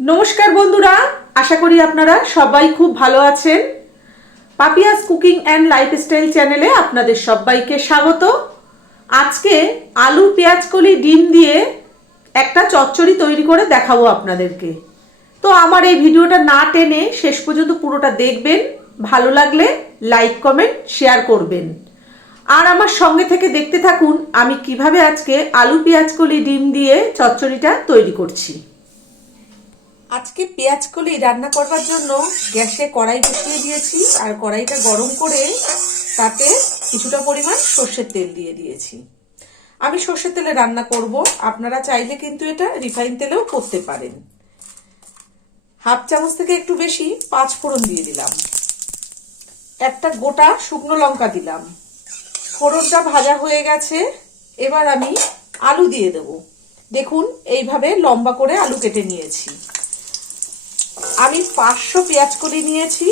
নমস্কার বন্ধুরা, আশা করি আপনারা সবাই খুব ভালো আছেন। পাপিয়াস কুকিং অ্যান্ড লাইফস্টাইল চ্যানেলে আপনাদের সবাইকে স্বাগত। আজকে আলু পেঁয়াজ কলি ডিম দিয়ে একটা চচ্চড়ি তৈরি করে দেখাবো আপনাদেরকে। তো আমার এই ভিডিওটা না টেনে শেষ পর্যন্ত পুরোটা দেখবেন, ভালো লাগলে লাইক কমেন্ট শেয়ার করবেন। আর আমার সঙ্গে থেকে দেখতে থাকুন আমি কিভাবে আজকে আলু পেঁয়াজ কলি ডিম দিয়ে চচ্চড়িটা তৈরি করছি। আজকে পেঁয়াজ কলি রান্না করবার জন্য গ্যাসে কড়াই বসিয়ে দিয়েছি আর কড়াইটা গরম করে তাতে কিছুটা পরিমাণ সর্ষের তেল দিয়ে দিয়েছি। আমি সর্ষের তেলে রান্না করব, আপনারা চাইলে কিন্তু এটা রিফাইন তেলেও করতে পারেন। হাফ চামচ থেকে একটু বেশি 5 ফোড়ন দিয়ে দিলাম, একটা গোটা শুকনো লঙ্কা দিলাম। ফোড়নটা ভাজা হয়ে গেছে, এবার আমি আলু দিয়ে দেব। দেখুন এইভাবে লম্বা করে আলু কেটে নিয়েছি। আমি 500 পেঁয়াজ কলি নিয়েছি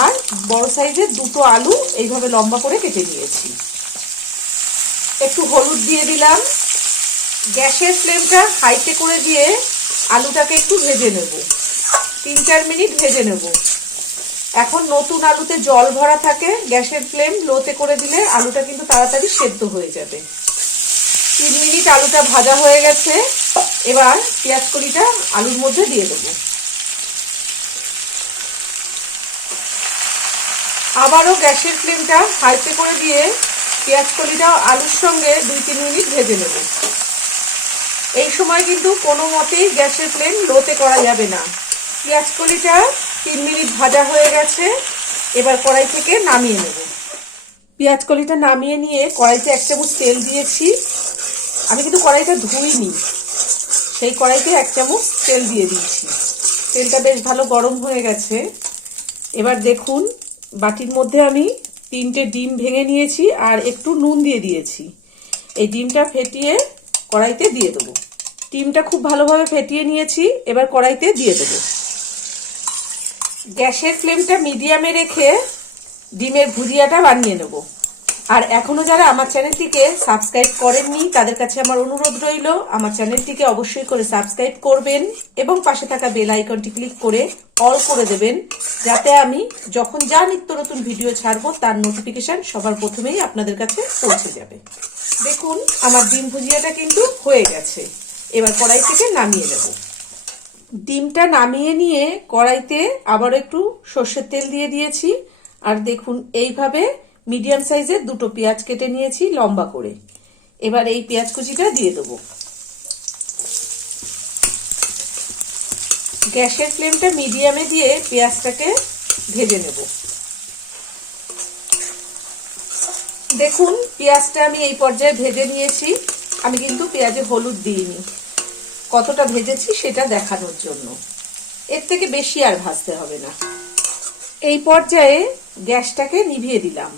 আর বড় সাইজের দুটো আলু এইভাবে লম্বা করে কেটে নিয়েছি। একটু হলুদ দিয়ে দিলাম। গ্যাসের ফ্লেমটা হাইতে করে দিয়ে আলুটাকে একটু ভেজে নেব, 3-4 মিনিট ভেজে নেব। এখন নতুন আলুতে জল ভরা থাকে, গ্যাসের ফ্লেম লোতে করে দিলে আলুটা কিন্তু তাড়াতাড়ি সেদ্ধ হয়ে যাবে। 3 মিনিট আলুটা ভাজা হয়ে গেছে, এবার পেঁয়াজ কলিটা আলুর মধ্যে দিয়ে দেবো। আবারও গ্যাসের ফ্লেমটা হাইতে করে দিয়ে পেঁয়াজ কলিটা আলুর সঙ্গে 2-3 মিনিট ভেজে নেব। এই সময় কিন্তু কোনো মতেই গ্যাসের ফ্লেম লোতে করা যাবে না। পেঁয়াজ কলিটা 3 মিনিট ভাজা হয়ে গেছে, এবার কড়াই থেকে নামিয়ে নেব। পেঁয়াজ কলিটা নামিয়ে নিয়ে কড়াইতে 1 চামচ তেল দিয়েছি। আমি কিন্তু কড়াইটা ধুইনি, সেই কড়াইতে 1 চামচ তেল দিয়ে দিয়েছি। তেলটা বেশ ভালো গরম হয়ে গেছে। এবার দেখুন বাটির মধ্যে আমি 3টে ডিম ভেঙে নিয়েছি আর একটু নুন দিয়ে দিয়েছি। এই ডিমটা ফেটিয়ে কড়াইতে দিয়ে দেবো। ডিমটা খুব ভালোভাবে ফেটিয়ে নিয়েছি, এবার কড়াইতে দিয়ে দেবো। গ্যাসের ফ্লেমটা মিডিয়ামে রেখে ডিমের ভুজিয়াটা বানিয়ে নেব। আর এখনো যারা আমার চ্যানেলটিকে সাবস্ক্রাইব করেননি তাদের কাছে আমার অনুরোধ রইল, আমার চ্যানেলটিকে অবশ্যই করে সাবস্ক্রাইব করবেন এবং পাশে থাকা বেল আইকনটি ক্লিক করে অল করে দেবেন, যাতে আমি যখন যা নিত্য নতুন ভিডিও ছাড়বো তার নোটিফিকেশন সবার প্রথমেই আপনাদের কাছে পৌঁছে যাবে। দেখুন আমার ডিম ভুজিয়াটা কিন্তু হয়ে গেছে, এবার কড়াই থেকে নামিয়ে নেব। ডিমটা নামিয়ে নিয়ে কড়াইতে আবার একটু সর্ষের তেল দিয়ে দিয়েছি আর দেখুন এইভাবে মিডিয়াম সাইজের দুটো পেঁয়াজ কেটে নিয়েছি লম্বা করে। এবার এই পেঁয়াজ কুচিটা দিয়ে দেবো। গ্যাসের ফ্লেমটা মিডিয়ামে দিয়ে পেঁয়াজটাকে ভেজে নেব। দেখুন পেঁয়াজটা আমি এই পর্যায়ে ভেজে নিয়েছি। আমি কিন্তু পেঁয়াজে হলুদ দিইনি, কতটা ভেজেছি সেটা দেখানোর জন্য। এর থেকে বেশি আর ভাজতে হবে না। এই পর্যায়ে গ্যাসটাকে নিভিয়ে দিলাম।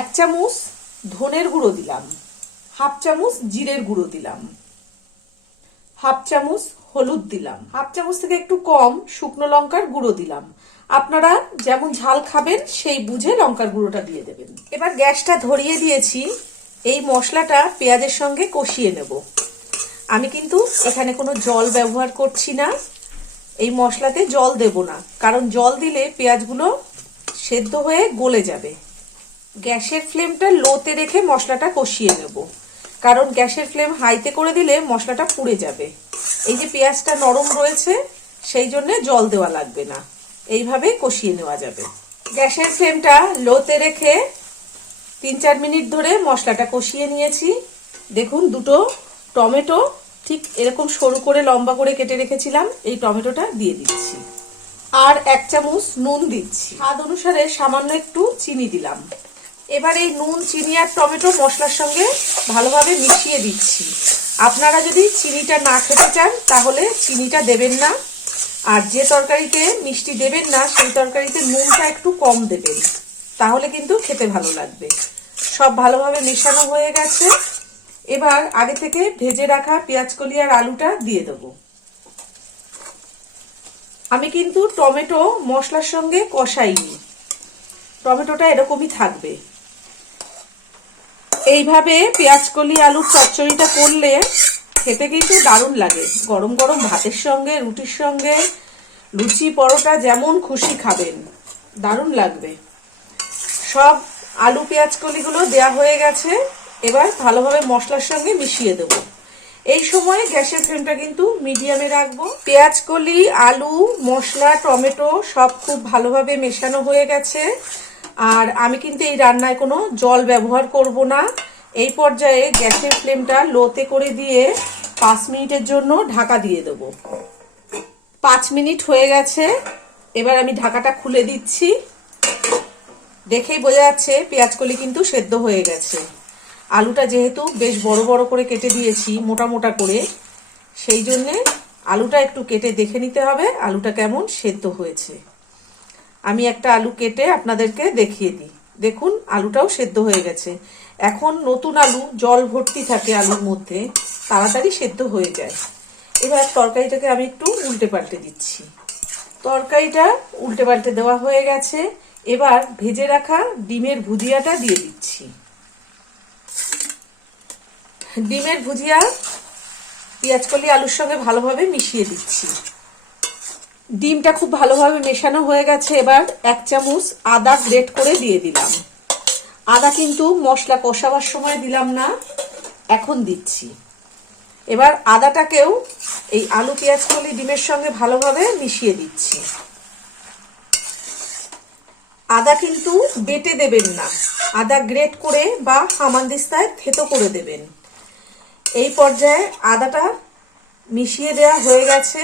1 চামচ ধনের গুঁড়ো দিলাম, হাফ চামচ জিরের গুঁড়ো দিলাম, হাফ চামচ হলুদ দিলাম, হাফ চামচ থেকে একটু কম শুকনো লঙ্কার গুঁড়ো দিলাম। আপনারা যেমন ঝাল খাবেন সেই বুঝে লঙ্কার গুঁড়োটা দিয়ে দেবেন। এবার গ্যাসটা ধরিয়ে দিয়েছি। এই মশলাটা পেঁয়াজের সঙ্গে কষিয়ে নেব। আমি কিন্তু এখানে কোনো জল ব্যবহার করছি না, এই মশলাতে জল দেব না, কারণ জল দিলে পেঁয়াজগুলো সেদ্ধ হয়ে গলে যাবে। গ্যাসের ফ্লেমটা লোতে রেখে মশলাটা কষিয়ে নেব, কারণ গ্যাসের ফ্লেম হাইতে করে দিলে মশলাটা পুড়ে যাবে। এই যে পেঁয়াজটা নরম রয়েছে সেই জন্য জল দেওয়া লাগবে না, এইভাবে কষিয়ে নেওয়া যাবে। গ্যাসের ফ্লেমটা লোতে রেখে 3-4 মিনিট ধরে মশলাটা কষিয়ে নিয়েছি। দেখুন দুটো টমেটো ঠিক এরকম সরু করে লম্বা করে কেটে রেখেছিলাম, এই টমেটোটা দিয়ে দিচ্ছি। আর 1 চামচ নুন দিচ্ছি। স্বাদ অনুসারে সামান্য একটু চিনি দিলাম। এবার এই নুন চিনি আর টমেটো মশলার সঙ্গে ভালোভাবে মিশিয়ে দিচ্ছি। আপনারা যদি চিনিটা না খেতে চান তাহলে চিনিটা দেবেন না, আর যে তরকারিতে মিষ্টি দেবেন না সেই তরকারিতে নুনটা একটু কম দেবেন, তাহলে কিন্তু খেতে ভালো লাগবে। সব ভালোভাবে মেশানো হয়ে গেছে। এবার আগে থেকে ভেজে রাখা পেঁয়াজ কলি আর আলুটা দিয়ে দেবো। আমি কিন্তু টমেটো মশলার সঙ্গে কষাইনি, টমেটোটা এরকমই থাকবে। এইভাবে পেঁয়াজ কলি আলুর চচ্চড়িটা করলে খেতে কিন্তু দারুণ লাগে, গরম গরম ভাতের সঙ্গে, রুটির সঙ্গে, লুচি পরোটা যেমন খুশি খাবেন, দারুণ লাগবে। সব আলু পেঁয়াজ কলিগুলো দেয়া হয়ে গেছে। এবার ভালোভাবে মশলার সঙ্গে মিশিয়ে দেব। এই সময় গ্যাসের ফ্লেমটা কিন্তু মিডিয়ামে রাখবো। পেঁয়াজ কলি, আলু, মশলা, টমেটো সব খুব ভালোভাবে মেশানো হয়ে গেছে। আর আমি কিন্তু এই রান্নায় কোনো জল ব্যবহার করব না। এই পর্যায়ে গ্যাসের ফ্লেমটা লোতে করে দিয়ে 5 মিনিটের জন্য ঢাকা দিয়ে দেব। 5 মিনিট হয়ে গেছে। এবার আমি ঢাকাটা খুলে দিচ্ছি। দেখেই বোঝা যাচ্ছে পেঁয়াজ কলি কিন্তু সেদ্ধ হয়ে গেছে। আলুটা যেহেতু বেশ বড় বড় করে কেটে দিয়েছি, মোটা মোটা করে, সেই জন্যে আলুটা একটু কেটে দেখে নিতে হবে আলুটা কেমন সেদ্ধ হয়েছে। আমি একটা আলু কেটে আপনাদেরকে দেখিয়ে দিই। দেখুন আলুটাও সেদ্ধ হয়ে গেছে। এখন নতুন আলু জল ভর্তি থাকে আলুর মধ্যে, তাড়াতাড়ি সেদ্ধ হয়ে যায়। এবার তরকারিটাকে আমি একটু উল্টে পাল্টে দিচ্ছি। তরকারিটা উল্টে পাল্টে দেওয়া হয়ে গেছে। এবার ভেজে রাখা ডিমের ভুজিয়াটা দিয়ে দিচ্ছি। ডিমের ভুজিয়া পেঁয়াজ কলি আলুর সঙ্গে ভালোভাবে মিশিয়ে দিচ্ছি। ডিমটা খুব ভালোভাবে মেশানো হয়ে গেছে। এবার 1 চামচ আদা গ্রেট করে দিয়ে দিলাম। আদা কিন্তু মশলা কষাবার সময় দিলাম না, এখন দিচ্ছি। এবার আদাটাকেও এই আলু পেঁয়াজ কলি ডিমের সঙ্গে ভালোভাবে মিশিয়ে দিচ্ছি। আদা কিন্তু বেটে দেবেন না, আদা গ্রেট করে বা হামানদিস্তায় থেতো করে দেবেন। এই পর্যায়ে আদাটা মিশিয়ে দেওয়া হয়ে গেছে।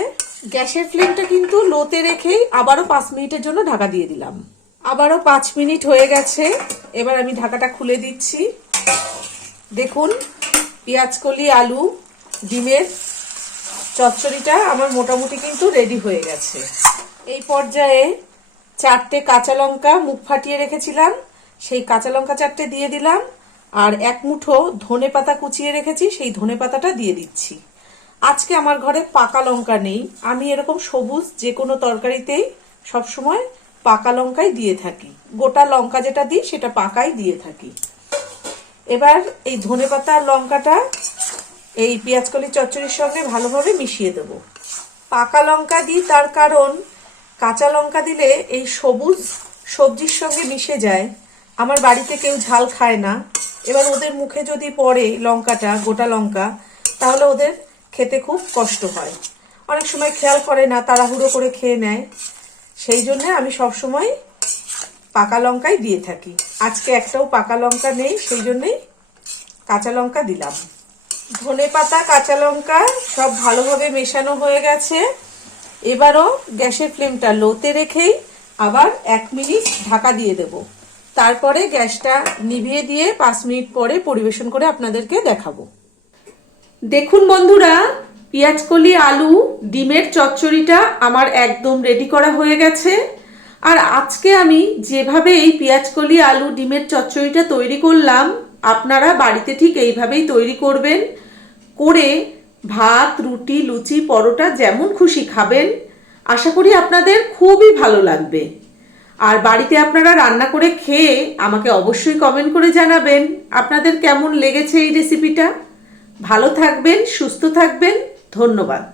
গ্যাসের ফ্লেমটা কিন্তু লোতে রেখেই আবারও 5 মিনিটের জন্য ঢাকা দিয়ে দিলাম। আবারও 5 মিনিট হয়ে গেছে। এবার আমি ঢাকাটা খুলে দিচ্ছি। দেখুন পেঁয়াজ কলি আলু ডিমের চচ্চড়িটা আমার মোটামুটি কিন্তু রেডি হয়ে গেছে। এই পর্যায়ে 4টে কাঁচা লঙ্কা মুখ ফাটিয়ে রেখেছিলাম, সেই কাঁচা লঙ্কা 4টে দিয়ে দিলাম। আর 1 মুঠো ধনে পাতা কুচিয়ে রেখেছি, সেই ধনে পাতাটা দিয়ে দিচ্ছি। আজকে আমার ঘরে পাকা লঙ্কা নেই, আমি এরকম সবুজ যে কোনো তরকারিতেই সবসময় পাকা লঙ্কাই দিয়ে থাকি। গোটা লঙ্কা যেটা দিই সেটা পাকাই দিয়ে থাকি। এবার এই ধনে পাতা আর লঙ্কাটা এই পেঁয়াজ কলি চচ্চড়ির সঙ্গে ভালোভাবে মিশিয়ে দেব। পাকা লঙ্কা দিই তার কারণ কাঁচা লঙ্কা দিলে এই সবুজ সবজির সঙ্গে মিশে যায়। আমার বাড়িতে কেউ ঝাল খায় না। এবার ওদের মুখে যদি পড়ে লঙ্কাটা, গোটা লঙ্কা, তাহলে ওদের খেতে খুব কষ্ট হয়। অনেক সময় খেয়াল করে না, তাড়াহুড়ো করে খেয়ে নেয়। সেই জন্য আমি সবসময় পাকা লঙ্কাই দিয়ে থাকি। আজকে একটাও পাকা লঙ্কা নেই, সেই জন্যই কাঁচা লঙ্কা দিলাম। ধনে পাতা কাঁচা লঙ্কা সব ভালোভাবে মেশানো হয়ে গেছে। এবারও গ্যাসের ফ্লেমটা লোতে রেখেই আবার 1 মিনিট ঢাকা দিয়ে দেব। তারপরে গ্যাসটা নিভিয়ে দিয়ে 5 মিনিট পরে পরিবেশন করে আপনাদেরকে দেখাবো। দেখুন বন্ধুরা, পেঁয়াজ কলি আলু ডিমের চচ্চড়িটা আমার একদম রেডি করা হয়ে গেছে। আর আজকে আমি যেভাবে এই পেঁয়াজ কলি আলু ডিমের চচ্চড়িটা তৈরি করলাম, আপনারা বাড়িতে ঠিক এইভাবেই তৈরি করবেন। করে ভাত, রুটি, লুচি, পরোটা যেমন খুশি খাবেন। আশা করি আপনাদের খুবই ভালো লাগবে। আর বাড়িতে আপনারা রান্না করে খেয়ে আমাকে অবশ্যই কমেন্ট করে জানাবেন আপনাদের কেমন লেগেছে এই রেসিপিটা। ভালো থাকবেন, সুস্থ থাকবেন। ধন্যবাদ।